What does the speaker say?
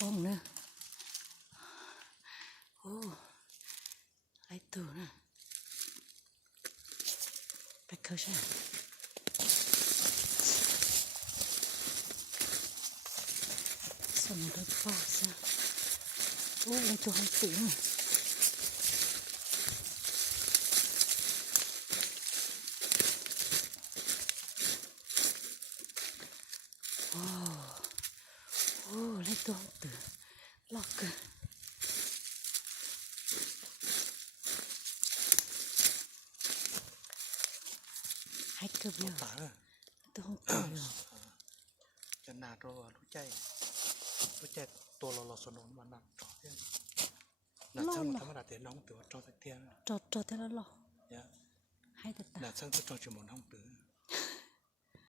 ป้องนะโอ้ไอ้ตัวนะไปเข้าใช่สมรสปอซะโอ้ไอ้ตัวไอ้ตัวว้าวโอ้ไอ้ตัวตัวล็อกกันให้เกือบเยอะต้องเกือบเยอะจะนาตัวรู้ใจตัวเราสนนวันนั้นน่ะช่างธรรมดาแต่น้องตัวจอสักเทียนจอแต่ละหรอเนี่ยให้แต่ตาน่ะช่างจะจอจมูกน้องปื้อ